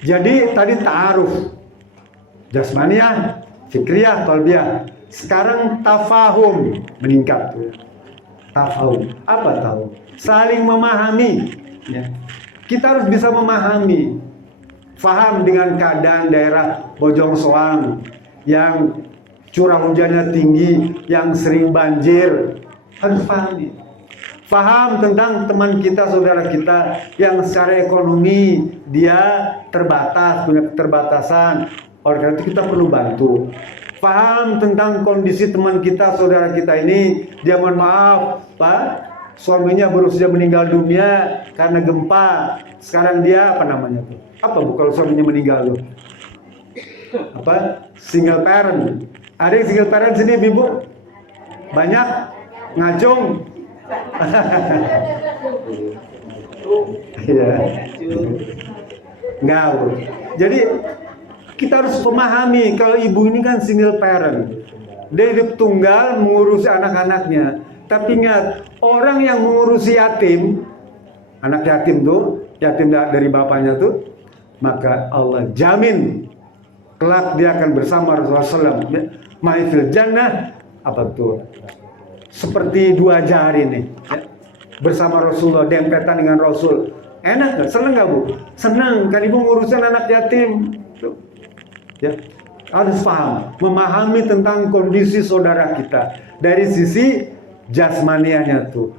Jadi tadi ta'aruf, jasmaniyah, fikriyah, qalbiyah. Sekarang tafahum meningkat. Tafahum, apa tahu? Saling memahami. Ya. Kita harus bisa memahami, faham dengan keadaan daerah Bojong Soang yang curah hujannya tinggi, yang sering banjir. Harus pahami. Faham tentang teman kita, saudara kita yang secara ekonomi dia terbatas, punya keterbatasan. Oleh karena itu kita perlu bantu. Faham tentang kondisi teman kita, saudara kita ini, dia mohon maaf, Pak, suaminya baru saja meninggal dunia karena gempa. Sekarang dia apa namanya tuh? Apa bu kalau suaminya meninggal tuh? Apa? Single parent. Ada yang single parent sini, Ibu? Banyak? Ngacung? Iya. Enggak, Bu. Jadi kita harus memahami kalau ibu ini kan single parent. Dia hidup tunggal mengurusi anak-anaknya. Tapi ingat, orang yang mengurusi yatim, anak yatim tuh, yatim dari bapaknya tuh, maka Allah jamin kelak dia akan bersama Rasulullah SAW. Ma'ifil jannah, apa tuh? Seperti 2 jari nih, ya. Bersama Rasulullah, dempetan dengan Rasul. Enak gak? Seneng gak bu? Seneng, kan ibu ngurusin anak yatim. Tuh. Ya, harus paham, memahami tentang kondisi saudara kita dari sisi jasmanianya tuh,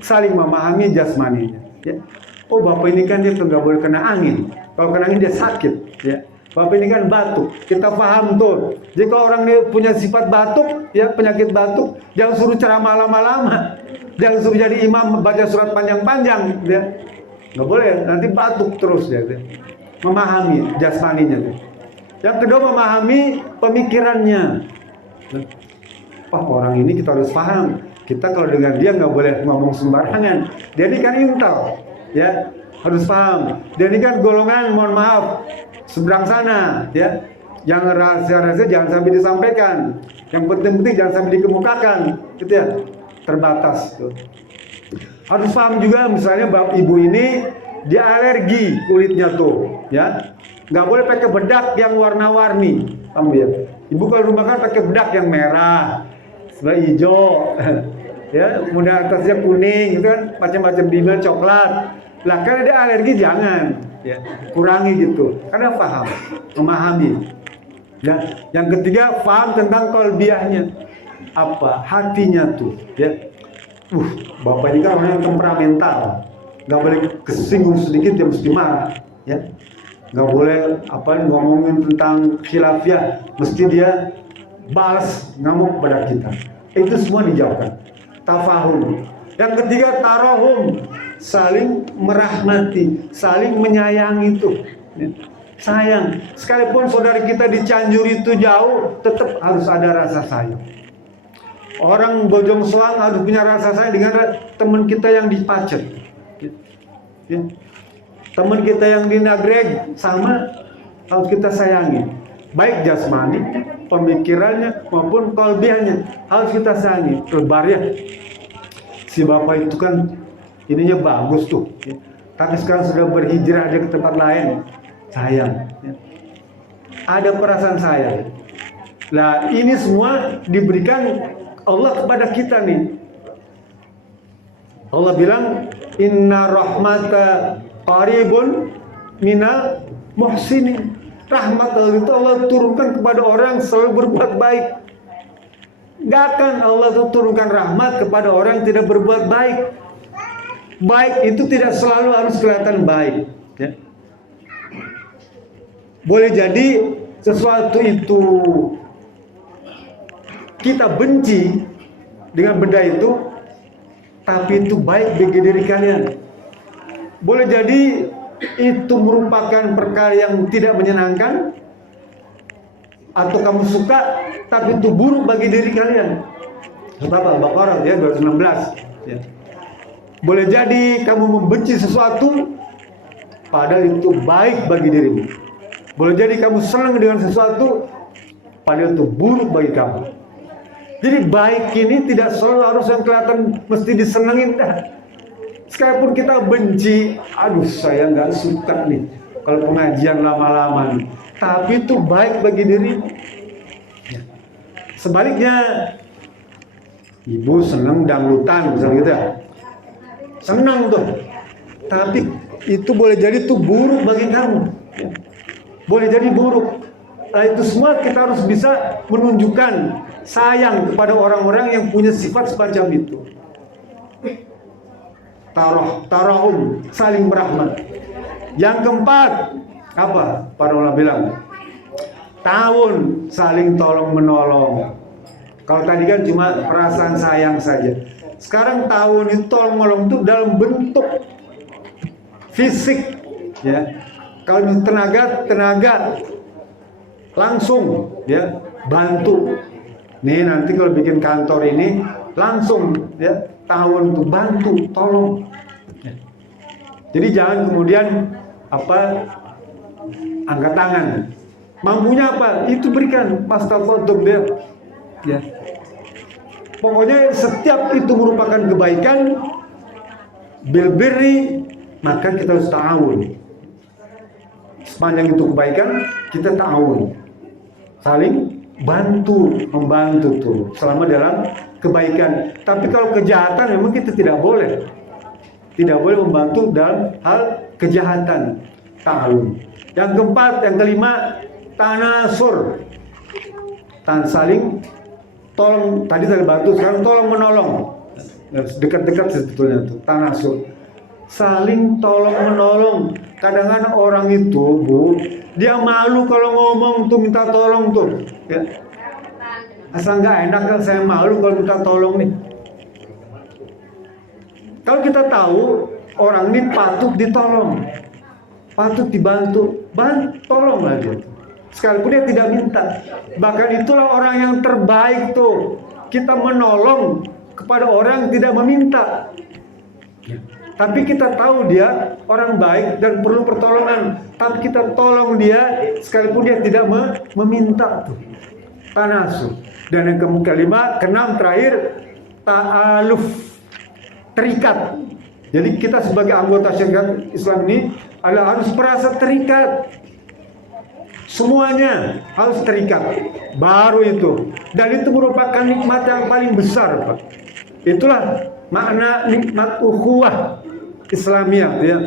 saling memahami jasmaninya. Ya. Oh bapak ini kan dia tuh nggak boleh kena angin, kalau kena angin dia sakit. Ya. Bapak ini kan batuk, kita paham tuh. Jika orang ini punya sifat batuk, ya penyakit batuk, jangan suruh ceramah lama-lama, jangan suruh jadi imam baca surat panjang-panjang. Ya. Nggak boleh, nanti batuk terus ya. Memahami jasmaninya tuh. Yang kedua memahami pemikirannya. Wah orang ini kita harus paham. Kita kalau dengan dia nggak boleh ngomong sembarangan. Dia ini kan intel, ya harus paham. Dia ini kan golongan, mohon maaf, seberang sana, ya. Yang rahasia-rahasia jangan sampai disampaikan. Yang penting-penting jangan sampai dikemukakan, gitu ya. Terbatas. Tuh. Harus paham juga misalnya bapak ibu ini dia alergi kulitnya tuh, ya. Nggak boleh pakai bedak yang warna-warni, kamu ya. Ibu kalau rumah kan pakai bedak yang merah, sebelah hijau, ya, kemudian atasnya kuning, gitu kan, macam-macam bibir coklat. Lah karena dia alergi jangan, ya, kurangi gitu. Karena paham, memahami. Ya, yang ketiga paham tentang qalbiyahnya, apa hatinya tuh, ya. Bapak ini kan orang yang temperamental, nggak boleh kesinggung sedikit dia mesti marah, ya. Nggak boleh ngomongin tentang khilafiyah, mesti dia balas ngamuk pada kita. Itu semua dijauhkan. Tafahum. Yang ketiga tarahum, saling merahmati, saling menyayangi itu. Sayang. Sekalipun saudara kita di Cianjur itu jauh, tetap harus ada rasa sayang. Orang Bojong Soang harus punya rasa sayang dengan teman kita yang di Pacet. Ya. Teman kita yang di Nagreg sama harus kita sayangi, baik jasmani, pemikirannya maupun qalbiyahnya harus kita sayangi. Lebarnya si bapak itu kan ininya bagus tuh, ya. Tapi sekarang sudah berhijrah dia ke tempat lain, sayang, ya. Ada perasaan sayang. Nah ini semua diberikan Allah kepada kita nih. Allah bilang inna rahmata qaribun minal muhsinin. Rahmat Allah itu Allah turunkan kepada orang yang selalu berbuat baik. Gak akan Allah turunkan rahmat kepada orang yang tidak berbuat baik. Baik itu tidak selalu harus kelihatan baik, ya. Boleh jadi sesuatu itu kita benci dengan benda itu, tapi itu baik bagi diri kalian. Boleh jadi itu merupakan perkara yang tidak menyenangkan, atau kamu suka tapi itu buruk bagi diri kalian. Surat Al-Baqarah ya 216. Ya. Boleh jadi kamu membenci sesuatu padahal itu baik bagi dirimu. Boleh jadi kamu senang dengan sesuatu padahal itu buruk bagi kamu. Jadi baik ini tidak selalu harus yang kelihatan mesti disenengin dah. Sekalipun kita benci, aduh saya nggak suka nih kalau pengajian lama-lama. Tapi itu baik bagi dirimu. Ya. Sebaliknya, ibu senang dangdutan misalnya gitu ya. Senang tuh. Tapi itu boleh jadi itu buruk bagi kamu. Ya. Boleh jadi buruk. Nah, itu semua kita harus bisa menunjukkan sayang kepada orang-orang yang punya sifat semacam itu. Tarahum, saling merahmat. Yang keempat, apa? Para ulama bilang, tahun saling tolong menolong. Kalau tadi kan cuma perasaan sayang saja. Sekarang tahun itu tolong menolong itu dalam bentuk fisik, ya. Kalau tenaga langsung, ya, bantu. Nih nanti kalau bikin kantor ini langsung, ya, tahun itu bantu, tolong. Ya. Jadi jangan kemudian angkat tangan. Mampunya apa? Itu berikan, mastafadhum dia. Ya. Pokoknya setiap itu merupakan kebaikan, bil birri, maka kita harus ta'awun. Sepanjang itu kebaikan, kita ta'awun. Saling membantu tuh selama dalam kebaikan. Tapi kalau kejahatan memang kita tidak boleh. Tidak boleh membantu dalam hal kejahatan. Ta'awun. Yang keempat, yang kelima, tanasur. Saling tolong, tadi bantu, sekarang tolong menolong. Dekat-dekat sebetulnya tuh, tanasur. Saling tolong menolong. Kadang-kadang orang itu, Bu, dia malu kalau ngomong tuh minta tolong tuh. Ya. Asal nggak enak kan, saya malu kalau minta tolong nih. Kalau kita tahu orang ini patut ditolong, patut dibantu, tolonglah dia. Sekalipun dia tidak minta. Bahkan itulah orang yang terbaik tuh. Kita menolong kepada orang yang tidak meminta. Tapi kita tahu dia orang baik dan perlu pertolongan. Tapi kita tolong dia sekalipun dia tidak meminta tuh. Tanasur. Dan yang keenam terakhir, ta'aluf, terikat. Jadi kita sebagai anggota syarikat Islam ini harus merasa terikat. Semuanya harus terikat. Baru itu. Dan itu merupakan nikmat yang paling besar, Pak. Itulah makna nikmat ukhuwah Islamiyah, ya.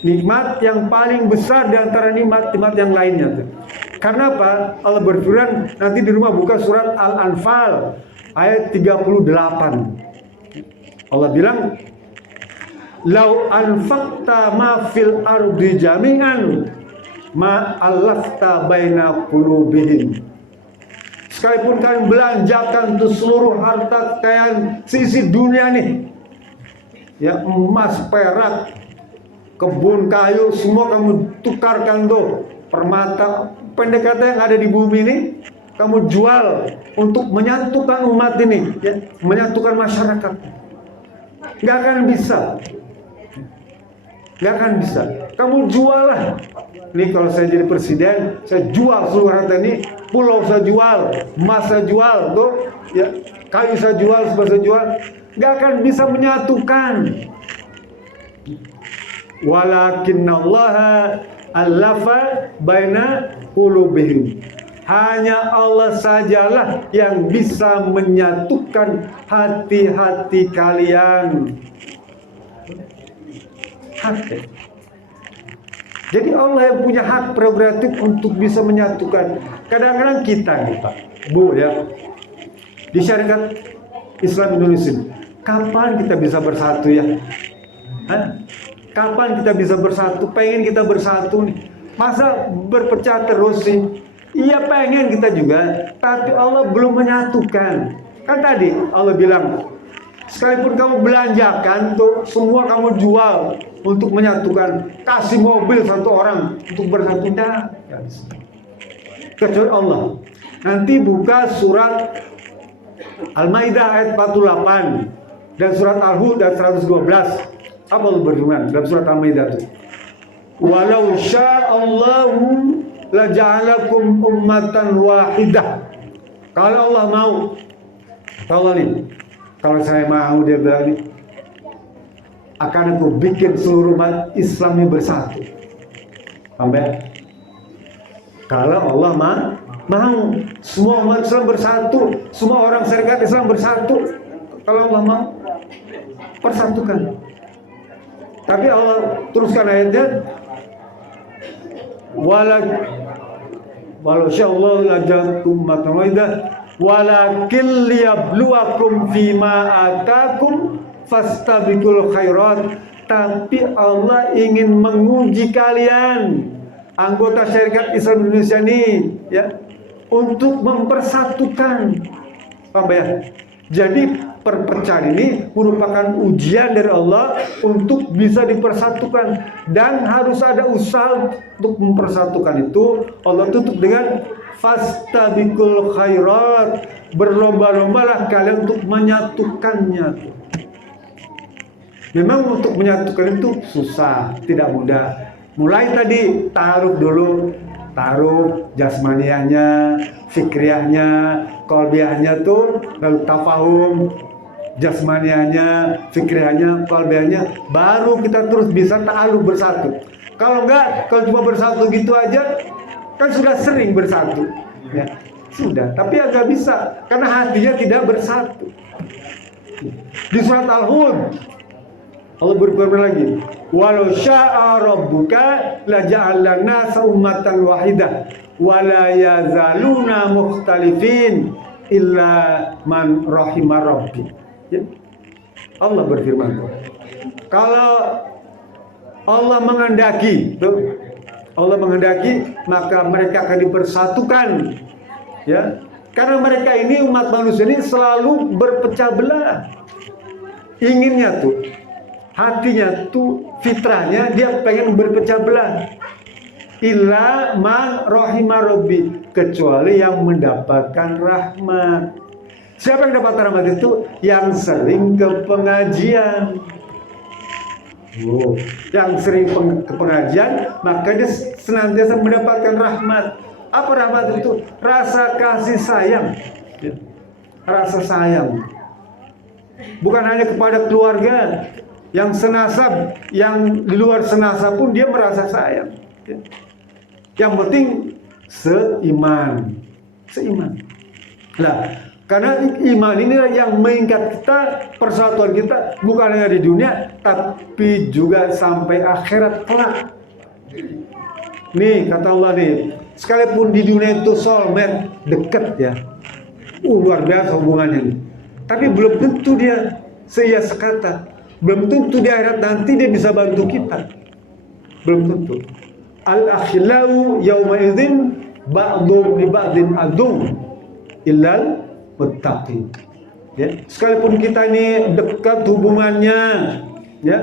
Nikmat yang paling besar di antara nikmat-nikmat yang lainnya tuh. Karena apa? Allah berfirman, nanti di rumah buka surat Al-Anfal ayat 38. Allah bilang, "Lau anfaqta ma fil ardi jami'an ma allafta baina qulubihim." Sekalipun kalian belanjakan tuh seluruh harta kalian seisi dunia nih, ya, emas, perak, kebun kayu, semua kamu tukarkan tuh, permata, pendek kata yang ada di bumi ini, kamu jual untuk menyatukan umat ini, ya, menyatukan masyarakat. Nggak akan bisa. Nggak akan bisa. Kamu jual lah. Nih kalau saya jadi presiden, saya jual seluruh harta ini, pulau saya jual, emas saya jual, tuh, ya, kayu saya jual, semua saya jual. Nggak akan bisa menyatukan. Walakinnallaha allafa baina qulubihim. Hanya Allah sajalah yang bisa menyatukan hati-hati kalian. Hati. Jadi Allah yang punya hak prerogatif untuk bisa menyatukan. Kadang-kadang kita nih Pak, Bu, ya, di syarikat Islam Indonesia, kapan kita bisa bersatu ya? Hah? Kapan kita bisa bersatu? Pengen kita bersatu nih. Masa berpecah terus sih? Iya pengen kita juga, tapi Allah belum menyatukan. Kan tadi Allah bilang, sekalipun kamu belanjakan tuh, semua kamu jual untuk menyatukan, kasih mobil satu orang untuk bersatu, dah. Kecuali Allah. Nanti buka surat Al-Maidah ayat 48 dan surat Al-Hud ayat 112. Apa Allah berfirman dalam surat Al-Maidah itu? Walau sya'allahu laja'alakum ummatan wahidah. Kalau Allah mau, tahu nih, kalau saya mau, dia bilang nih, akan aku bikin seluruh umat Islam ini bersatu. Paham ya? Kalau Allah mau semua umat Islam bersatu, semua orang syarikat Islam bersatu. Kalau Allah mau persatukan. Tapi Allah teruskan ayatnya, walau sya'allahu laja'akum ummatan wahidah walakin liyabluwakum fima atakum fastabiqul khairat. Tapi Allah ingin menguji kalian, anggota syarikat Islam Indonesia ini, ya, untuk mempersatukan. Paham ya? Jadi perpecahan ini merupakan ujian dari Allah untuk bisa dipersatukan, dan harus ada usaha untuk mempersatukan itu. Allah tutup dengan fastabiqul khairat, berlomba-lombalah kalian untuk menyatukannya. Memang untuk menyatukan itu susah, tidak mudah. Mulai tadi ta'aruf dulu, ta'aruf jasmaniahnya, fikriyahnya, qalbiyahnya tuh, lalu tafahum jasmaniahnya, fikriyahnya, qalbiyahnya, baru kita terus bisa ta'aluf bersatu. Kalau enggak, kalau cuma bersatu gitu aja, kan sudah sering bersatu, ya sudah, tapi agak bisa karena hatinya tidak bersatu. Di surat Al-Hud Allah berfirman lagi, walau syaa rabbuka laja'alan nasa ummatan wahidah wala yazaluna mukhtalifin illa man rahimar rabbi. Ya? Allah berfirman, kalau Allah menghendaki, Allah menghendaki, maka mereka akan dipersatukan, ya, karena mereka ini umat manusia ini selalu berpecah belah. Inginnya tuh, hatinya tuh, fitrahnya dia pengen berpecah belah. Illa man rahimar rabbi, kecuali yang mendapatkan rahmat. Siapa yang dapat rahmat itu? Yang sering ke pengajian. Yang sering ke pengajian, maka dia senantiasa mendapatkan rahmat. Apa rahmat itu? Rasa kasih sayang, ya. Rasa sayang bukan hanya kepada keluarga yang senasab, yang di luar senasab pun dia merasa sayang, ya. Yang penting seiman. Nah, karena iman inilah yang mengikat kita, persatuan kita, bukan hanya di dunia, tapi juga sampai akhirat kelak. Nih kata Allah nih, sekalipun di dunia itu soulmate, dekat ya, luar biasa hubungannya nih. Tapi belum tentu dia seia sekata, belum tentu di akhirat nanti dia bisa bantu kita, belum tentu. Al-akhillau yawma idzin ba'dhum li ba'din adum illal muttaqin. Ya, sekalipun kita ini dekat hubungannya, ya,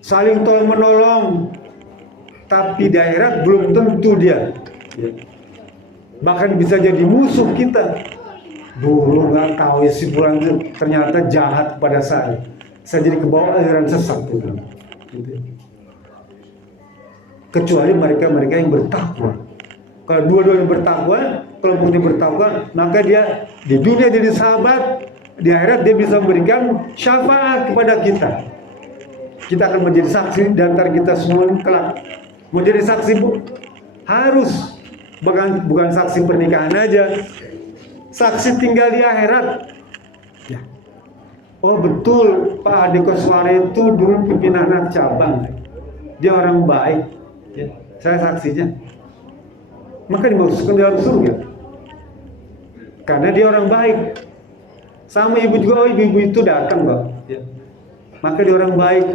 saling tolong menolong, tapi di akhirat belum tentu dia, ya, bahkan bisa jadi musuh kita. Dulu nggak tahu si pulang itu ternyata jahat pada saya jadi kebawa aliran sesat gitu. Kecuali mereka yang bertakwa. Kalau dua-duanya bertakwa, kelompok ini bertakwa, maka dia di dunia jadi sahabat, di akhirat dia bisa memberikan syafaat kepada kita. Kita akan menjadi saksi di antara kita semua kelak. Menjadi saksi harus bukan saksi pernikahan aja, saksi tinggal di akhirat. Ya. Oh betul, Pak Ade Koswara itu dulu pimpinan anak cabang. Dia orang baik. Ya. Saya saksinya. Maka dimasukkan dalam surga. Karena dia orang baik. Sama ibu juga, oh ibu itu datang Pak. Ya. Maka dia orang baik.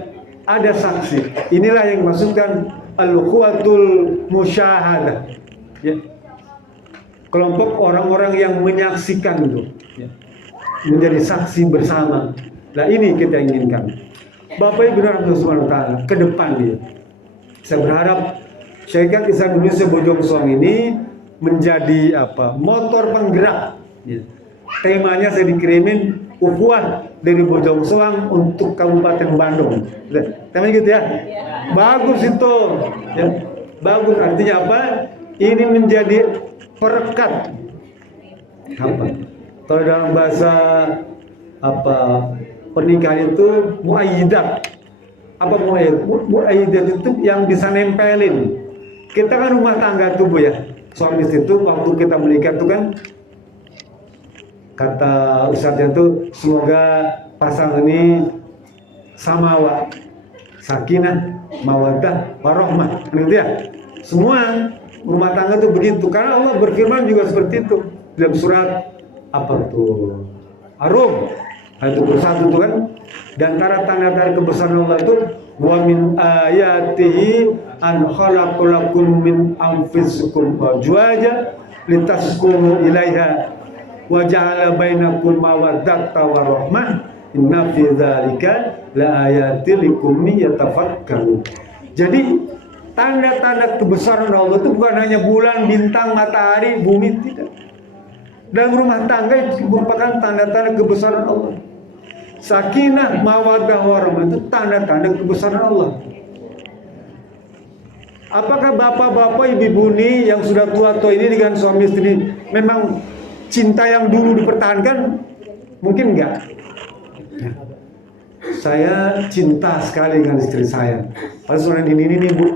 Ada saksi. Inilah yang dimaksudkan al-ukhuwatul musyahadah. Ya. Kelompok orang-orang yang menyaksikan itu, ya, menjadi saksi bersama. Nah ini kita inginkan. Bapak Ibu Rahmatullah Subhanahu wa Ta'ala, ke depan dia, saya berharap Syarikat Islam Indonesia Bojong Soang ini menjadi motor penggerak. Ya. Temanya saya dikirimin ukhuwah dari Bojong Soang untuk Kabupaten Bandung. Temanya gitu ya. Bagus itu. Ya. Bagus, artinya apa? Ini menjadi perekat. Apa? Kalau dalam bahasa pernikahan itu muayyidat. Apa mu'ayyidat itu yang bisa nempelin. Kita kan rumah tangga tuh Bu ya, suami istri itu waktu kita menikah tuh kan, kata ustadznya tuh, semoga pasangan ini samawa, sakinah, mawaddah, warahmah, gitu ya. Semua rumah tangga tuh begitu, karena Allah berfirman juga seperti itu dalam surat apa tuh, Ar-Rum ayat 21 tuh kan. Dan antara tanda-tanda kebesaran Allah itu, wa min ayatihi an khalaqalakum min anfusikum azwaja litaskunu ilaiha wa ja'ala bainakum mawaddatan wa rahmah inna fi dzalika laayatil liqaumin yatafakkarun. Jadi tanda-tanda kebesaran Allah itu bukan hanya bulan, bintang, matahari, bumi, tidak. Dalam rumah tangga itu merupakan tanda-tanda kebesaran Allah. Sakinah, mawaddah, warahmah itu tanda-tanda kebesaran Allah. Apakah bapak-bapak, ibu-ibu ini yang sudah tua-tua ini dengan suami istri memang cinta yang dulu dipertahankan? Mungkin enggak. Saya cinta sekali dengan istri saya. Pas orang ini Bu.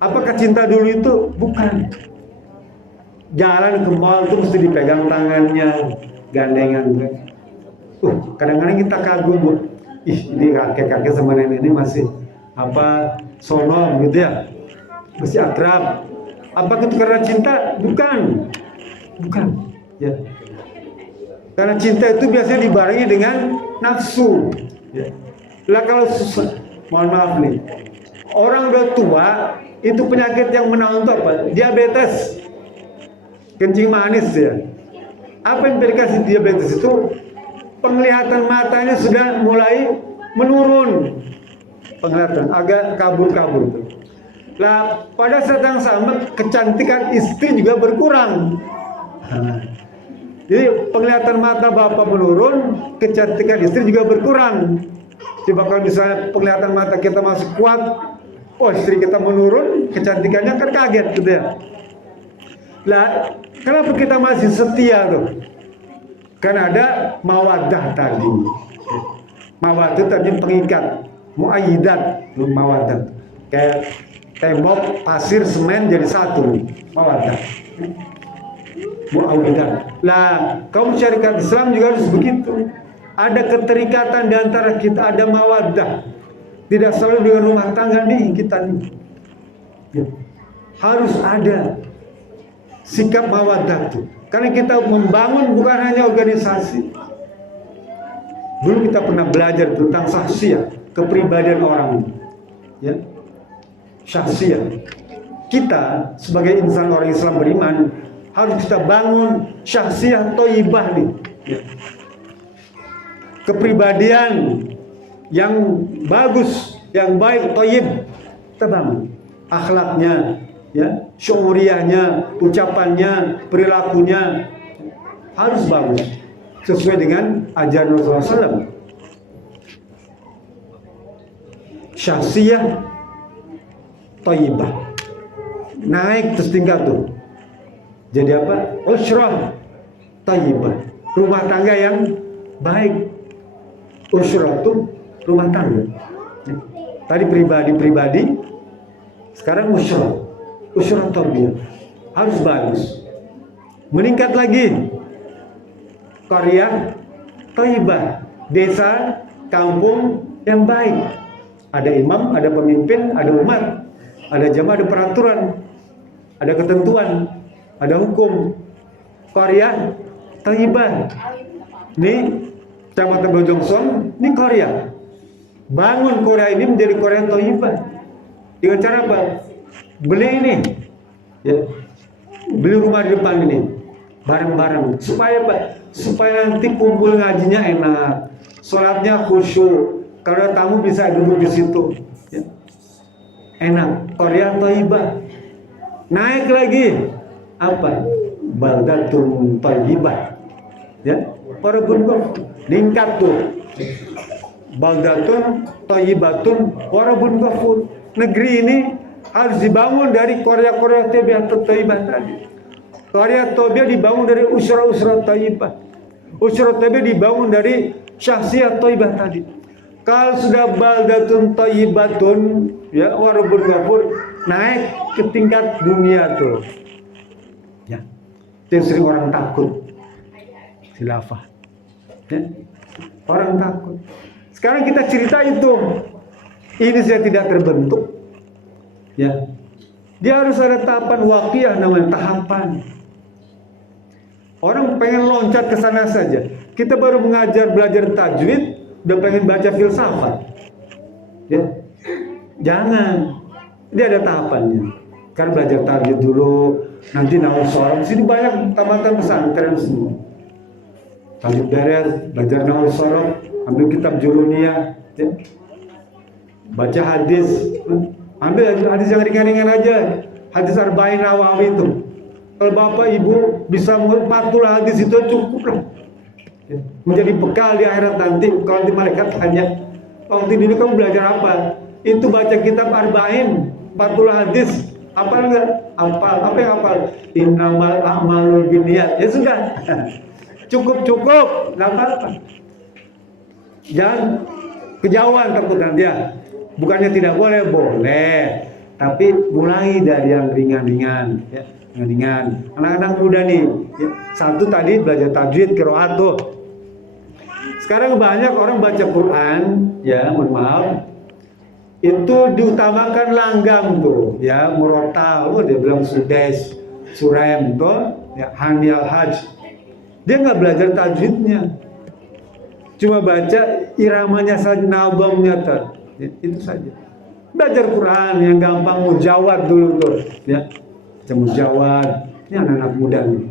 Apakah cinta dulu itu? Bukan. Jalan ke mall itu mesti dipegang tangannya, gandengan. Kadang-kadang kita kagum Bu. Ini kakek-kakek sama nenek ini masih sono gitu ya, masih akrab. Apakah itu karena cinta? Bukan ya. Karena cinta itu biasanya dibarengi dengan nafsu ya. Lah kalau mohon maaf nih, orang udah tua itu penyakit yang menaun itu apa? Diabetes, kencing manis ya. Apa implikasi diabetes itu? Penglihatan matanya sudah mulai menurun, penglihatan agak kabur-kabur. Nah, pada saat yang sama kecantikan istri juga berkurang. Jadi penglihatan mata bapak menurun, kecantikan istri juga berkurang. Coba kalau misalnya penglihatan mata kita masih kuat, istri kita menurun, kecantikannya kan kaget gitu ya. Nah, kenapa kita masih setia tuh? Karena ada mawaddah tadi. Mawaddah tadi pengikat, muayyidat, mawaddah. Kayak tembok, pasir, semen jadi satu, mawaddah. Muayyidat. Lah, kaum syarikat Islam juga harus begitu. Ada keterikatan di antara kita, ada mawaddah. Tidak selalu dengan rumah tangga nih kita nih. Ya. Harus ada sikap mawaddah tuh. Karena kita membangun bukan hanya organisasi. Dulu kita pernah belajar tentang syakhsiyah, kepribadian orang. Ya. Syakhsiyah. Kita sebagai insan orang Islam beriman harus kita bangun syakhsiyah thayyibah nih. Ya. Kepribadian yang bagus, yang baik, thayyib. Kita bangun akhlaknya, ya, syuuriyahnya, ucapannya, perilakunya harus bagus sesuai dengan ajaran Rasulullah SAW. Syakhsiyah thayyibah, naik terus tingkat tuh. Jadi apa? Usrah thayyibah, rumah tangga yang baik. Usrah tuh rumah tangga. Tadi pribadi, sekarang usrah tarbiyah harus bagus. Meningkat lagi qarya thayyibah, desa, kampung yang baik. Ada imam, ada pemimpin, ada umat, ada jamaah, ada peraturan, ada ketentuan, ada hukum. Qarya thayyibah. Ini Kecamatan Bojongson, ini qarya. Bangun Korea ini menjadi Korea thayyibah. Dengan cara apa? Beli ini, ya, beli rumah di depan ini, bareng-bareng. Supaya apa? Supaya nanti kumpul ngajinya enak, sholatnya khusyuk. Kalau tamu bisa duduk di situ, ya. Enak. Korea thayyibah. Naik lagi apa? Baldatun thayyibah, ya. Para bundok meningkat tuh. Baldatun thayyibatun warabun ghafur. Negeri ini harus dibangun dari Korea thayyibah tadi. Korea thayyibah dibangun dari usrah thayyibah. Usrah thayyibah dibangun dari syakhsiyah thayyibah tadi. Kalau sudah baldatun thayyibatun, ya, wa rabbun ghafur, naik ke tingkat dunia tuh. Ya. Itu yang sering orang takut. Khilafah. Ya. Orang takut. Sekarang kita cerita itu. Ini saya tidak terbentuk. Ya. Dia harus ada tahapan waqiyah, namanya tahapan. Orang pengen loncat ke sana saja. Kita baru belajar tajwid, udah pengen baca filsafat. Ya. Jangan. Dia ada tahapannya. Kan belajar tajwid dulu, nanti nahwu shorof. Sini banyak tamatan pesantren semua. Tajwid beres, belajar nahwu shorof, ambil kitab Juruniyah, ya. Baca hadis, ambil hadis yang ringan-ringan aja. Hadis Arba'in Nawawi itu. Kalau bapak ibu bisa 40 hadis itu cukup lah. Ya. Menjadi bekal di akhirat nanti. Kalau nanti malaikat tanya, waktu dulu kamu belajar apa? Itu baca kitab Arba'in, 40 hadis. Hafal enggak? Hafal. Apa yang hafal? Innamal a'malu binniyat. Ya sudah. Cukup. Enggak apa-apa. Jangan kejauhan takutkan dia. Bukannya tidak boleh. Tapi mulai dari yang ringan-ringan, ya. Ringan. Anak-anak muda nih, ya. Satu tadi belajar tajwid, qiraat tuh. Sekarang banyak orang baca Quran, ya, mohon maaf, itu diutamakan langgam tuh, ya, murotal, dia bilang sudes, surem tuh, ya, haniyal hajj. Dia nggak belajar tajwidnya, cuma baca iramanya saja, nabamnya tuh, ya, itu saja. Belajar Quran yang gampang, mujawad dulu tuh, ya, baca mujawad. Ini anak-anak muda nih.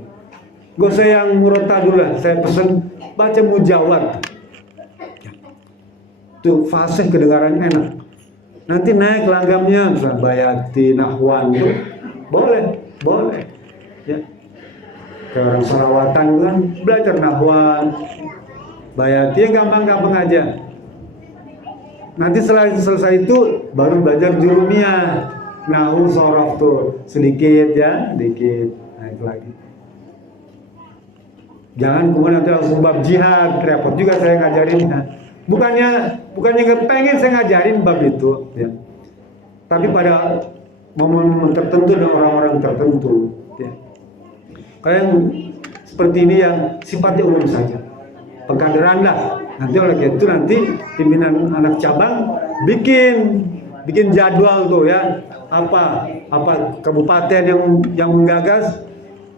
Gak usah yang murotal dulu lah, saya pesen baca mujawad. Tuh fasih kedengarannya enak. Nanti naik langgamnya, misalnya bayati, nahwan, tuh boleh, ya. Ke orang Sarawatan kan belajar nahwan, bayati, yang gampang-gampang aja. Nanti setelah selesai itu baru belajar jurumiyah, nahwu shorof tuh sedikit, ya, sedikit, naik lagi. Jangan kemudian nanti langsung bab jihad, repot juga saya ngajarinnya. Bukannya nggak pengen saya ngajarin bab itu, ya. Tapi pada momen-momen tertentu dan orang-orang tertentu, ya. Kayak yang seperti ini yang sifatnya umum saja, pengkaderan lah. Nanti oleh itu nanti pimpinan anak cabang bikin jadwal tuh, ya. Apa kabupaten yang menggagas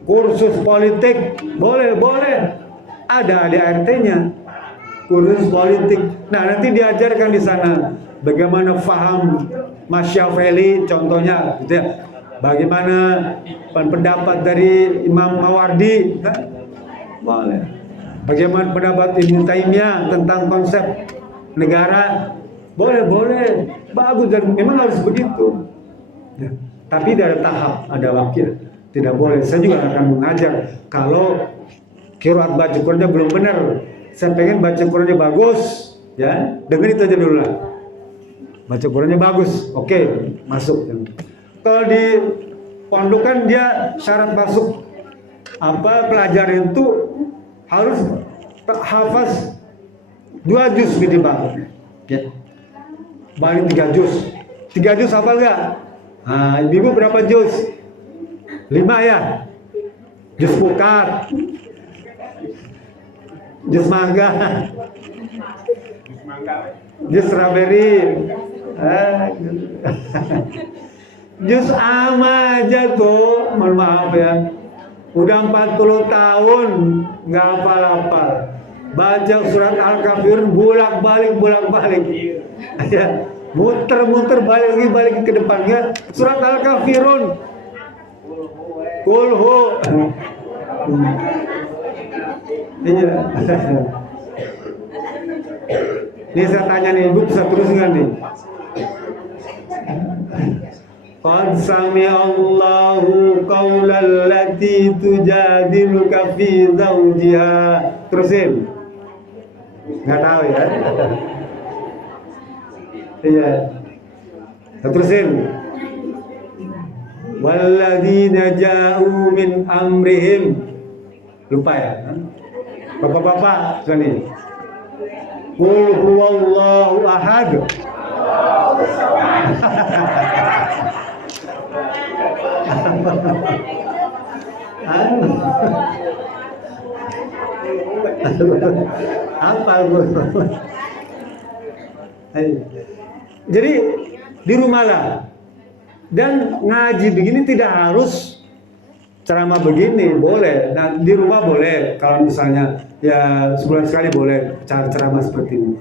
kursus politik, boleh ada ART-nya. Kursus politik. Nah, nanti diajarkan di sana bagaimana faham Masyafeli contohnya, gitu ya. Bagaimana pendapat dari Imam Mawardi, kan? Boleh. Bagaimana pendapat Ibnu Taimiyah tentang konsep negara, boleh. Bagus, dan memang harus begitu. Ya. Tapi ada tahap, ada wakil. Tidak boleh. Saya juga akan mengajar kalau qiraat baca Qurannya belum benar. Saya pengen baca Qurannya bagus, ya. Dengar itu aja dulu lah. Baca Qurannya bagus, oke, masuk. Kalau di pondok kan dia syarat masuk pelajaran itu harus hafaz 2 juz minimal, ya. Balik 3 juz. 3 juz hafal nggak? Nah, ibu berapa juz? 5 ya. Juz pukat, jus mangga, jus strawberry, jus ama aja tuh, mohon maaf ya. Udah 40 tahun nggak hafal-hafal. Baca surat Al-Kafirun bolak-balik. Ya, muter-muter balik ke depannya. Surat Al-Kafirun. Kulhu. Iya. Ini saya tanya nih, Ibu bisa terus nggak nih? Qad sami'allahu qaulal lati tujadiluka fi zawjiha. Terusin. Nggak tahu ya? Iya. Terusin. Walladzina ja'u min amrihim. Lupa ya? Bapak-bapak, sini. Qul huwallahu ahad. Apa Bu? Jadi di rumah lah. Dan ngaji begini tidak harus ceramah begini, boleh. Nah, di rumah boleh. Kalau misalnya ya sebulan sekali boleh ceramah seperti ini.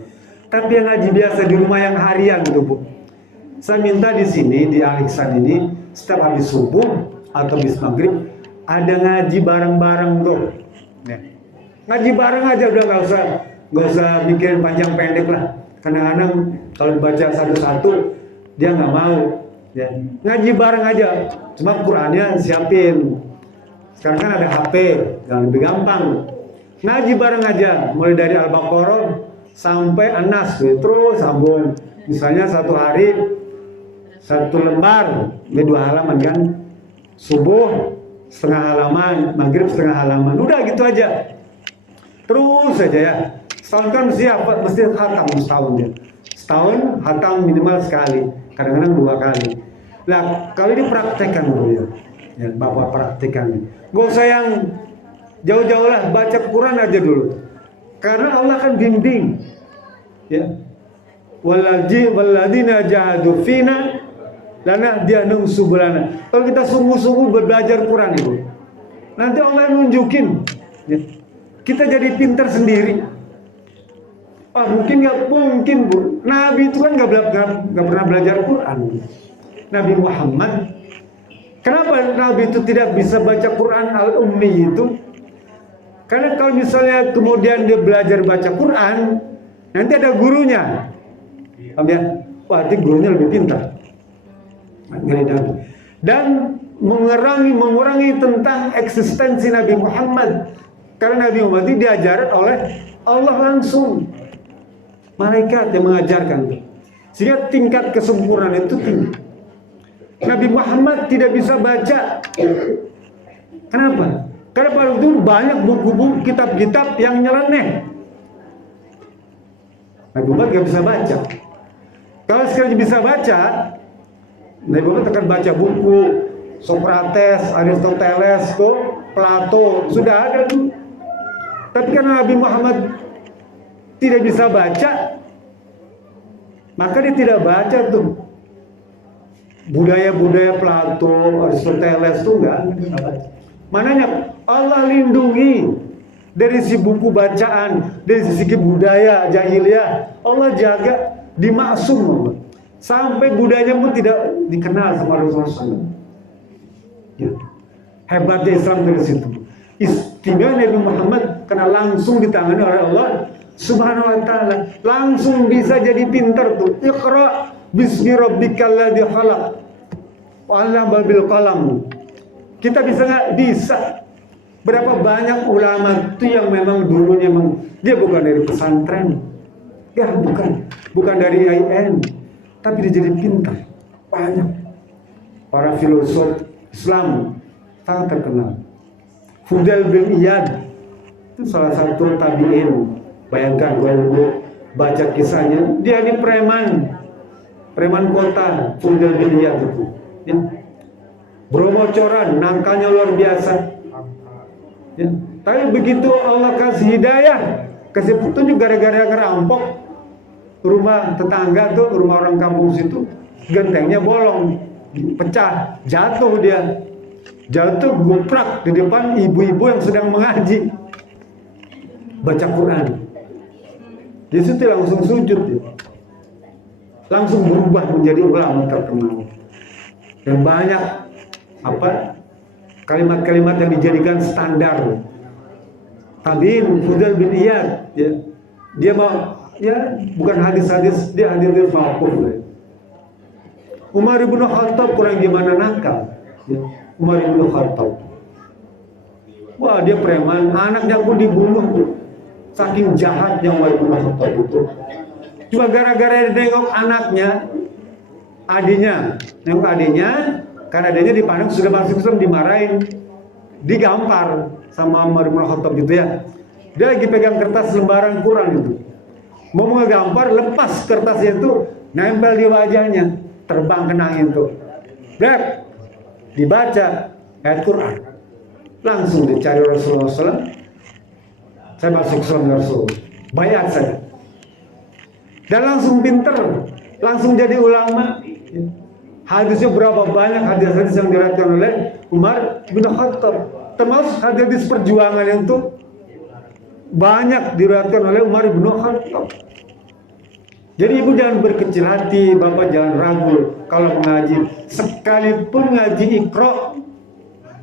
Tapi yang ngaji biasa di rumah yang harian gitu Bu. Saya minta di sini di Al-Ihsan ini setiap habis subuh atau habis maghrib ada ngaji bareng-bareng tuh. Ya. Ngaji bareng aja udah nggak usah mikirin panjang pendek lah. Kadang-kadang kalau baca satu-satu dia nggak mau. Ya. Ngaji bareng aja. Cuma Qur'annya siapin. Sekarang kan ada HP, yang lebih gampang. Ngaji bareng aja, mulai dari Al-Baqarah sampai An-Nas, terus sambung. Misalnya satu hari satu lembar, ini 2 halaman kan. Subuh setengah halaman, maghrib setengah halaman. Udah gitu aja. Terus aja ya. Setahun kan mesti hatam setahun ya. Setahun hatam minimal sekali, kadang-kadang 2 kali. Nah, kalau dipraktekkan dulu ya. Ya, Bapak praktekkan. Gak usah yang jauh-jauh lah, baca Quran aja dulu. Karena Allah kan bimbing. Ya. Walladzina jahadu fina lanahdiyannahum subulana. Kalau kita sungguh-sungguh belajar Quran itu, nanti Allah nunjukin. Ya. Kita jadi pintar sendiri. Mungkin nggak mungkin Bu. Nabi itu kan nggak pernah belajar Quran. Nabi Muhammad. Kenapa Nabi itu tidak bisa baca Quran al-ummi itu? Karena kalau misalnya kemudian dia belajar baca Quran, nanti ada gurunya. Paham ya? Wah, nanti gurunya lebih pintar. Dan mengurangi tentang eksistensi Nabi Muhammad. Karena Nabi Muhammad itu diajarkan oleh Allah langsung. Malaikat yang mengajarkan. Sehingga tingkat kesempurnaan itu tinggi. Nabi Muhammad tidak bisa baca. Kenapa? Karena pada waktu itu banyak buku-buku, kitab-kitab yang nyeleneh. Nabi Muhammad gak bisa baca. Kalau sekali bisa baca, Nabi Muhammad akan baca buku Socrates, Aristoteles, Plato, sudah ada tuh. Tapi karena Nabi Muhammad tidak bisa baca, maka dia tidak baca tuh. Budaya-budaya Plato, Aristoteles itu enggak. Mananya Allah lindungi dari si buku bacaan, dari sisi budaya jahiliyah. Allah jaga dimaksum sampai budayanya pun tidak dikenal sama Rasulullah. Ya. Hebatnya Islam dari situ. Istimewa Nabi Muhammad karena langsung ditangani oleh Allah Subhanahu wa taala, langsung bisa jadi pintar tuh. Iqra bismi rabbikal ladzi khalaq. Wa'allama bil qalam. Kita bisa nggak? Bisa. Berapa banyak ulama itu yang memang dulunya dia bukan dari pesantren. Ya, bukan dari IAIN, tapi dia jadi pintar. Banyak. Para filosof Islam sangat terkenal. Fudail bin Iyad itu salah satu tabi'in. Bayangkan kalau baca kisahnya, dia ini preman kota, Fudail bin Iyad itu. Ya. Bromocoran, nangkalnya luar biasa. Ya. Tapi begitu Allah kasih hidayah, kasih petunjuk gara-gara ngerampok rumah tetangga tuh, rumah orang kampung situ, gentengnya bolong, pecah, jatuh dia. Jatuh guprak di depan ibu-ibu yang sedang mengaji baca Quran. Di situ langsung sujud dia. Langsung berubah menjadi ulama terkenal. Dan banyak kalimat-kalimat yang dijadikan standar. Tabi'in Fudail bin Iyad, ya. Dia mau bukan hadis-hadis, dia hadis mauquf. Umar bin Khattab kurang gimana nakal. Ya. Umar bin Khattab. Wah, dia preman, anaknya pun dibunuh tuh. Saking jahatnya Umar bin Khattab itu. Cuma gara-gara nengok anaknya, nengok adiknya, karena adiknya dipandang sudah masuk Islam, dimarahin, digampar sama Umar bin Khattab gitu ya. Dia lagi pegang kertas lembaran Quran itu. mau ngegambar, lepas kertasnya itu, nempel di wajahnya, terbang kena angin tuh. Brek, dibaca ayat Quran, langsung dicari Rasulullah SAW. Saya masuk Islam Rasul, bayat saya, dan langsung pinter, langsung jadi ulama. Hadisnya berapa banyak hadis-hadis yang diriwayatkan oleh Umar bin Khattab, termasuk hadis perjuangan yang itu banyak diriwayatkan oleh Umar bin Khattab. Jadi ibu jangan berkecil hati, bapak jangan ragu kalau mengaji, sekalipun ngaji Iqra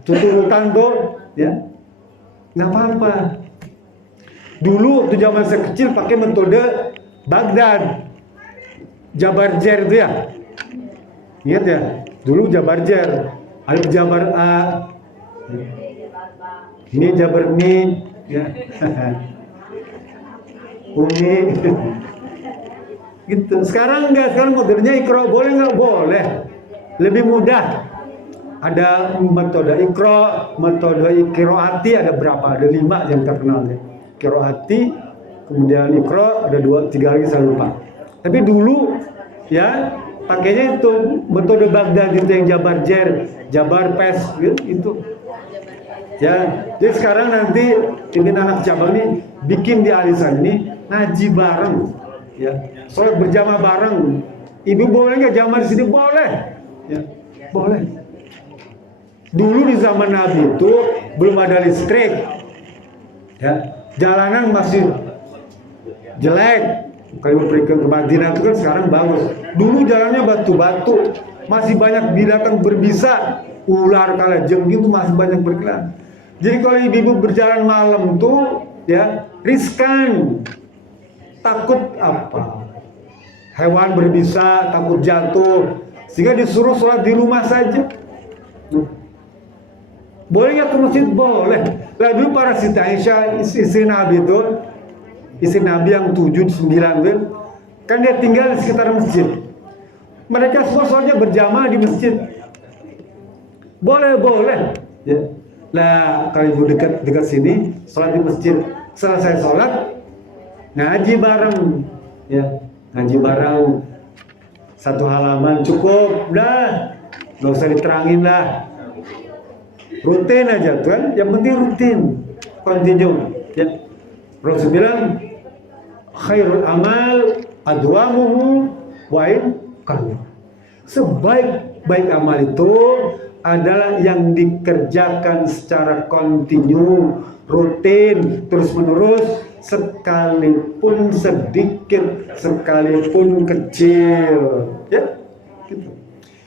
tuturutan tuh, ya nggak apa-apa. Dulu waktu zaman saya kecil pakai metode Baghdad, Jabarjer itu ya. Ingat ya, dulu Jabarjer, ada Jabar A, ini Jabar Mi, ya. Umi, gitu. Sekarang enggak, sekarang modernnya Iqra, boleh nggak? Boleh, lebih mudah. Ada metode Iqra, metode Qiraati, ada berapa? Ada 5 yang terkenal ya. Qiraati, kemudian Iqra, ada 2, 3 lagi saya lupa. Tapi dulu ya pakainya itu metode Baghdad itu yang Jabarjer, Jabar Pes gitu, itu. Ya, jadi sekarang nanti pimpinan anak cabang ini bikin di alisan ini ngaji bareng, ya, sholat berjamaah bareng. Ibu boleh nggak jamaah di sini? Boleh, ya, boleh. Dulu di zaman Nabi itu belum ada listrik, ya, jalanan masih jelek. Kalau pergi ke Madinah itu kan sekarang bagus. Dulu jalannya batu-batu, masih banyak binatang berbisa, ular, kalajengking itu masih banyak berkeliaran. Jadi kalau ibu berjalan malam tuh, ya riskan, takut apa? Hewan berbisa, takut jatuh, sehingga disuruh sholat di rumah saja. Boleh nggak ke masjid? Boleh. Lalu para Siti Aisyah, istri Nabi itu, istri Nabi yang 7, 9 kan dia tinggal di sekitar masjid. Mereka semua sholatnya berjamaah di masjid. Boleh, boleh. Ya. Lah kalau ibu dekat sini, sholat di masjid. Selesai sholat, ngaji bareng. Ya, ngaji bareng. Satu halaman cukup, dah. Gak usah diterangin lah. Rutin aja tuh kan, yang penting rutin. Continue. Ya. Rasul bilang, khairul amal adwamuhu wa'in kan. Sebaik-baik amal itu adalah yang dikerjakan secara kontinu, rutin, terus-menerus, sekalipun sedikit, sekalipun kecil. Ya, gitu.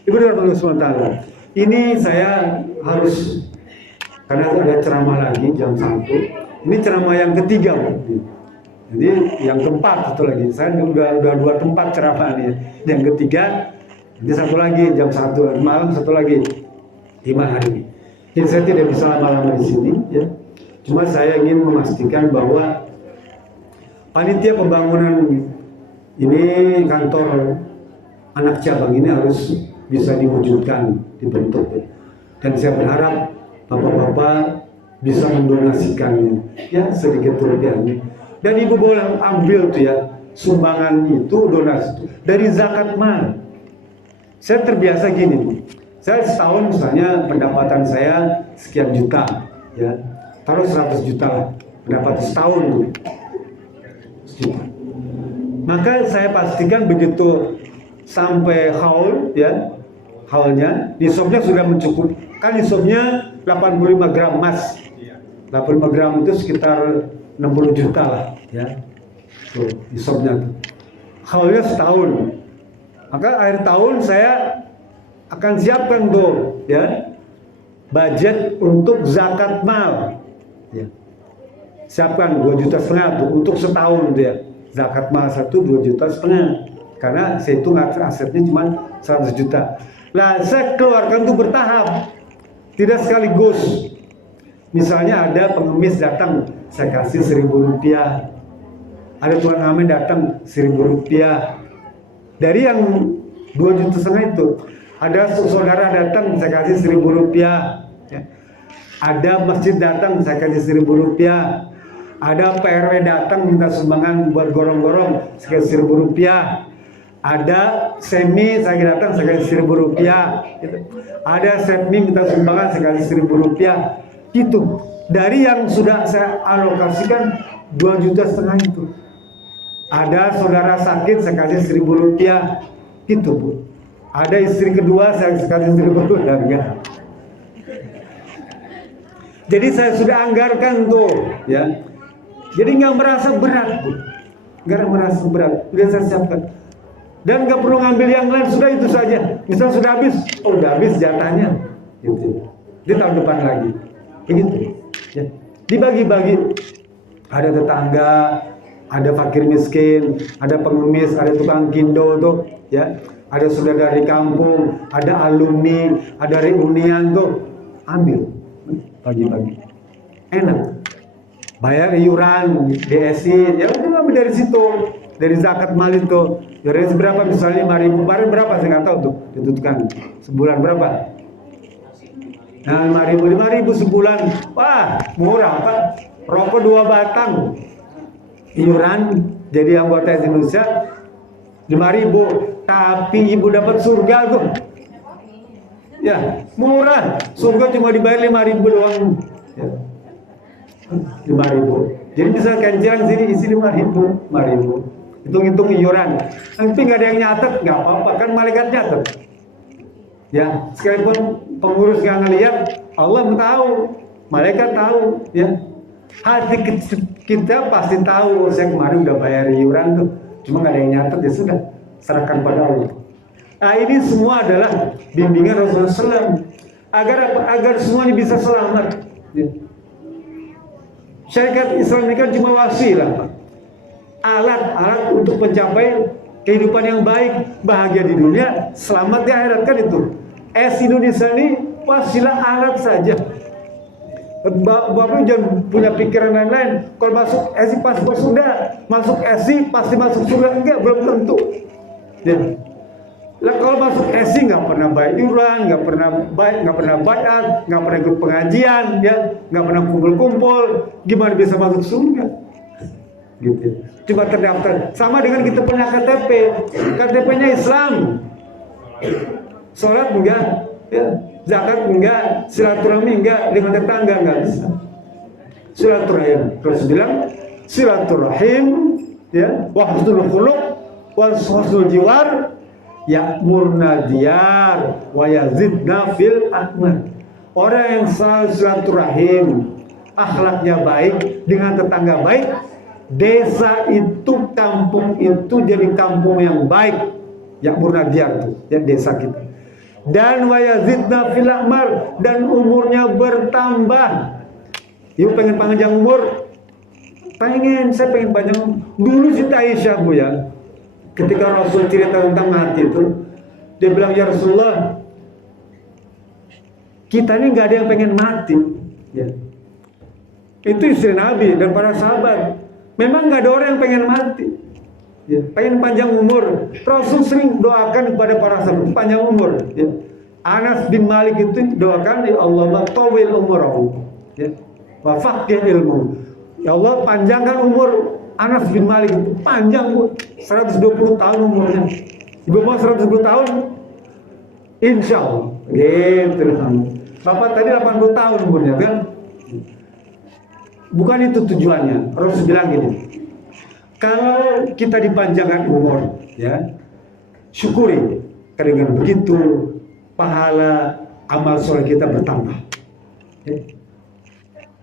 Ibu dan Bapak sementara. Ini saya harus, karena ada ceramah lagi jam 1. Ini ceramah yang ketiga, jadi yang keempat satu lagi. Saya udah 2 tempat ceramah nih. Yang ketiga, ini satu lagi jam 1 malam, satu lagi 5 hari ini. Jadi saya tidak bisa lama-lama di sini, ya. Cuma saya ingin memastikan bahwa panitia pembangunan ini, kantor anak cabang ini harus bisa diwujudkan, dibentuk. Dan saya berharap bapak-bapak bisa mendonasikannya, ya, sedikit rupiahnya. Dan ibu boleh ambil tuh ya, sumbangan itu, donasi itu dari zakat mal. Saya terbiasa gini, saya setahun misalnya pendapatan saya sekian juta, ya, taruh 100 juta lah, pendapat setahun tuh, juta. Maka saya pastikan begitu sampai haul, ya, haulnya, nisabnya sudah mencukupi. Kan nisabnya 85 gram emas. 85 gram itu sekitar 60 juta lah, ya. Tuh, nisabnya tuh. Haulnya setahun. Maka akhir tahun saya akan siapkan tuh, ya, budget untuk zakat mal. Ya. Siapkan 2,5 juta tuh untuk setahun tuh, ya. Zakat mal 2,5 juta. Karena saya hitung asetnya cuma 100 juta. Nah, saya keluarkan tuh bertahap, tidak sekaligus. Misalnya ada pengemis datang, saya kasih 1.000 rupiah. Ada tuan amin datang 1.000 rupiah. Dari yang 2,5 juta itu, ada saudara datang, saya kasih 1.000 rupiah. Ya. Ada masjid datang, saya kasih 1.000 rupiah. Ada PRW datang minta sumbangan buat gorong-gorong sekitar Rp1.000. Ada semi saya datang sekitar Rp1.000 gitu. Ada semi minta sumbangan sekitar Rp1.000 gitu. Dari yang sudah saya alokasikan 2,5 juta itu. Ada saudara sakit saya kasih Rp1.000 gitu, Bu. Ada istri kedua saya kasih Rp1.000 Jadi saya sudah anggarkan tuh, ya. Jadi nggak merasa berat, Bu. Nggak merasa berat, sudah saya siapkan. Dan nggak perlu ngambil yang lain, sudah itu saja. Misal sudah habis, oh udah habis jatahnya, gitu. Di tahun depan lagi, begitu. Ya. Dibagi-bagi. Ada tetangga, ada fakir miskin, ada pengemis, ada tukang kindo tuh, ya. Ada saudara dari kampung, ada alumni, ada reunian tuh, ambil, bagi-bagi. Enak. Bayar iuran, DSI, ya udah ambil dari situ, dari zakat mal itu. Dari berapa misalnya 5.000, kemarin berapa saya nggak tahu tuh, ditentukan sebulan berapa? Nah 5.000 sebulan, wah murah Pak. Rokok 2 batang, iuran jadi anggota Indonesia 5.000, tapi ibu dapat surga tuh. Ya murah, surga cuma dibayar 5.000 doang. Ya. 5.000. Jadi bisa kencerang sini isi 5.000. Hitung-hitung iuran. Tapi nggak ada yang nyatet, nggak apa-apa kan malaikat nyatet. Ya, sekalipun pengurus nggak ngeliat, Allah tahu, malaikat tahu. Ya, hati kita pasti tahu. Saya kemarin udah bayar iuran tuh, cuma nggak ada yang nyatet, ya sudah serahkan pada Allah. Nah ini semua adalah bimbingan Rasulullah SAW agar semuanya bisa selamat. Ya. Syariat Islam ini kan cuma wasilah, Pak. Alat untuk mencapai kehidupan yang baik, bahagia di dunia, selamat di akhirat kan itu. Indonesia ini wasilah alat saja. Bapak jangan punya pikiran lain-lain. Kalau masuk SI pasti masuk surga, masuk SI pasti masuk surga, enggak, belum tentu. Ya. Lah kalau masuk SI nggak pernah bayar iuran, nggak pernah bayar, nggak pernah ikut pengajian, ya, nggak pernah kumpul-kumpul, gimana bisa masuk surga? Gitu. Cuma terdaftar. Sama dengan kita punya KTP, KTP-nya Islam, sholat enggak, ya, zakat enggak, silaturahmi enggak, dengan tetangga enggak bisa. Silaturahim, terus bilang silaturahim, ya, wa husnul khuluq, wa husnul jiwar, ya'murna diyar wa yazidna fil ahmad. Orang yang selalu silaturahim, akhlaknya baik, dengan tetangga baik, desa itu, kampung itu jadi kampung yang baik. Ya'murna diyar itu, ya, desa kita. Dan wa yazidna fil ahmad, dan umurnya bertambah. Yuk pengen panjang umur? Pengen, saya pengen panjang. Dulu Siti Aisyah, Bu, ya, ketika Rasul cerita tentang mati itu, dia bilang, ya Rasulullah, kita ini nggak ada yang pengen mati. Ya. Itu istri Nabi dan para sahabat. Memang nggak ada orang yang pengen mati. Ya. Pengen panjang umur. Rasul sering doakan kepada para sahabat panjang umur. Ya. Anas bin Malik itu doakan, ya Allah, tawil umurahu. Ya. Wa faqih ilmu. Ya Allah, panjangkan umur Anas bin Malik itu, panjang, Bu, 120 tahun umurnya. Ibu mau 120 tahun? Insya Allah. Gitu. Bapak tadi 80 tahun umurnya, kan? Bukan itu tujuannya. Rasul bilang gini, kalau kita dipanjangkan umur, ya, syukuri. Karena dengan begitu pahala amal soleh kita bertambah. Ya.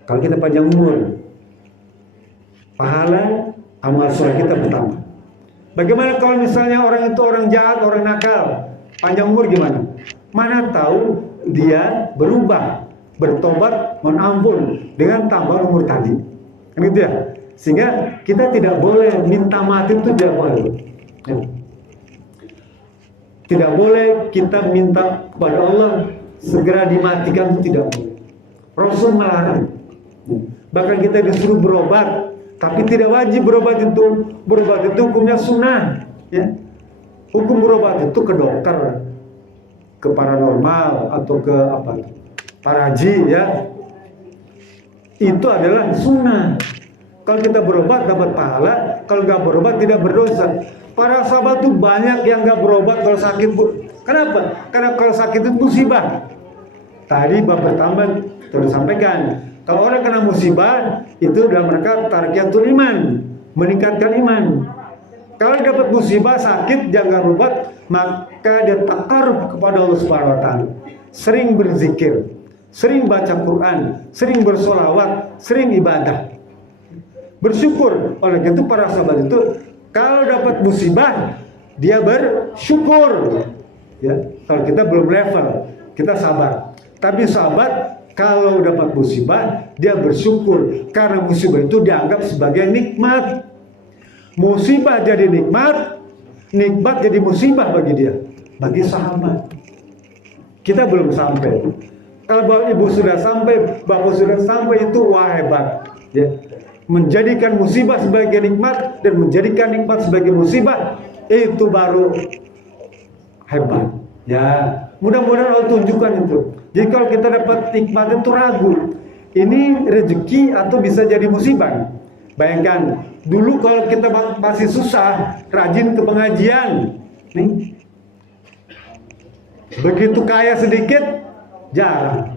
Kalau kita panjang umur, pahala amal soleh kita bertambah. Bagaimana kalau misalnya orang itu orang jahat, orang nakal, panjang umur gimana? Mana tahu dia berubah, bertobat, mohon ampun dengan tambah umur tadi, gitu ya. Sehingga kita tidak boleh minta mati, itu tidak boleh. Ya. Tidak boleh kita minta kepada Allah segera dimatikan, itu tidak boleh. Rasul melarang. Bahkan kita disuruh berobat, tapi tidak wajib berobat itu. Berobat itu hukumnya sunnah, ya. Hukum berobat itu ke dokter, ke paranormal atau ke paraji, ya. Itu adalah sunnah. Kalau kita berobat dapat pahala, kalau nggak berobat tidak berdosa. Para sahabat tuh banyak yang nggak berobat kalau sakit, Bu. Kenapa? Karena kalau sakit itu musibah. Tadi bab pertama sudah sampaikan, kalau orang kena musibah itu dalam rangka tarqiyatul iman, meningkatkan iman. Kalau dapat musibah sakit jangan berobat, maka dia takarub kepada Allah Subhanahu wa taala. Sering berzikir, sering baca Quran, sering bersolawat, sering ibadah. Bersyukur. Oleh itu para sahabat itu kalau dapat musibah dia bersyukur. Ya, kalau kita belum level, kita sabar. Tapi sahabat kalau dapat musibah dia bersyukur karena musibah itu dianggap sebagai nikmat. Musibah jadi nikmat, nikmat jadi musibah bagi dia, bagi sahabat. Kita belum sampai. Kalau bapak ibu sudah sampai, bapak sudah sampai, itu wah hebat. Ya. Menjadikan musibah sebagai nikmat dan menjadikan nikmat sebagai musibah, itu baru hebat. Ya, mudah-mudahan Allah tunjukkan itu. Jadi kalau kita dapat nikmat itu ragu, ini rezeki atau bisa jadi musibah. Bayangkan, dulu kalau kita masih susah, rajin ke pengajian, nih, begitu kaya sedikit, jarang,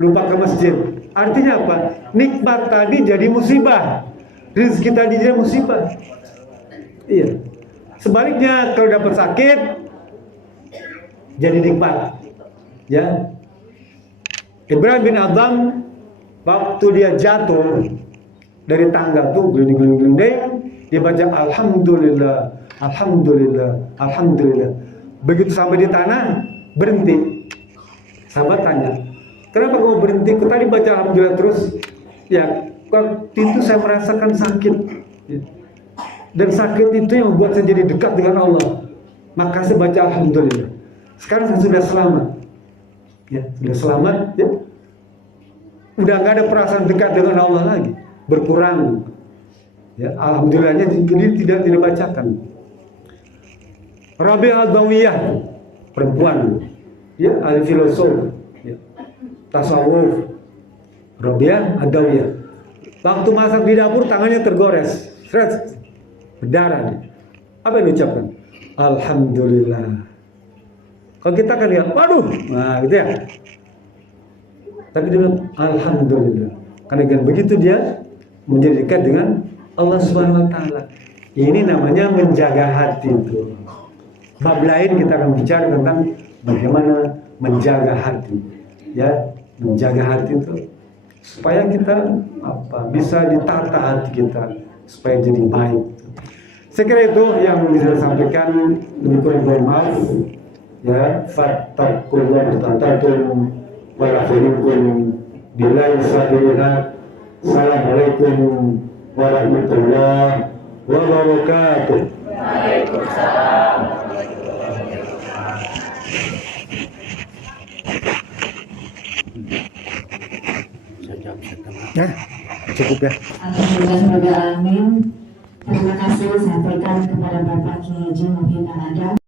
lupa ke masjid. Artinya apa? Nikmat tadi jadi musibah, rezeki tadi jadi musibah. Iya. Sebaliknya kalau dapat sakit, jadi nikmat. Ya. Ibrahim bin Adham waktu dia jatuh dari tangga tuh gelinding-gelinding, dia baca alhamdulillah, alhamdulillah, alhamdulillah. Begitu sampai di tanah, berhenti. Sahabat tanya, kenapa kamu berhenti? Kau tadi baca alhamdulillah terus. Ya, waktu itu saya merasakan sakit. Dan sakit itu yang membuat saya jadi dekat dengan Allah. Maka saya baca alhamdulillah. Sekarang saya sudah selamat. Ya, sudah selamat. Ya. Udah nggak ada perasaan dekat dengan Allah lagi. Berkurang. Ya, alhamdulillahnya jadi tidak dibacakan. Rabi al-Bawiyah, perempuan, ya, ahli filosof, ya, tasawuf. Rabi'ah ad-Dawiyah. Waktu masak di dapur tangannya tergores, berdarah. Apa yang diucapkan? Alhamdulillah. Kalau kita kan lihat, waduh, nah gitu ya. Tapi dia bilang alhamdulillah. Karena dengan begitu dia menjadi dekat dengan Allah Subhanahu wa taala. Ini namanya menjaga hati itu. Bab lain kita akan bicara tentang bagaimana menjaga hati. Ya, menjaga hati itu supaya kita bisa ditata hati kita supaya jadi baik. Saya kira itu yang bisa disampaikan, lebih kurang mohon maaf. Ya, fattaqullaha tatatum wa lafirukum billahi sabiha. Assalamualaikum warahmatullahi wabarakatuh. Waalaikumsalam. Ya, cukup ya. Alhamdulillah, amin. Terima kasih sampaikan kepada Bapak Kiai Haji Muhyiddin Adam.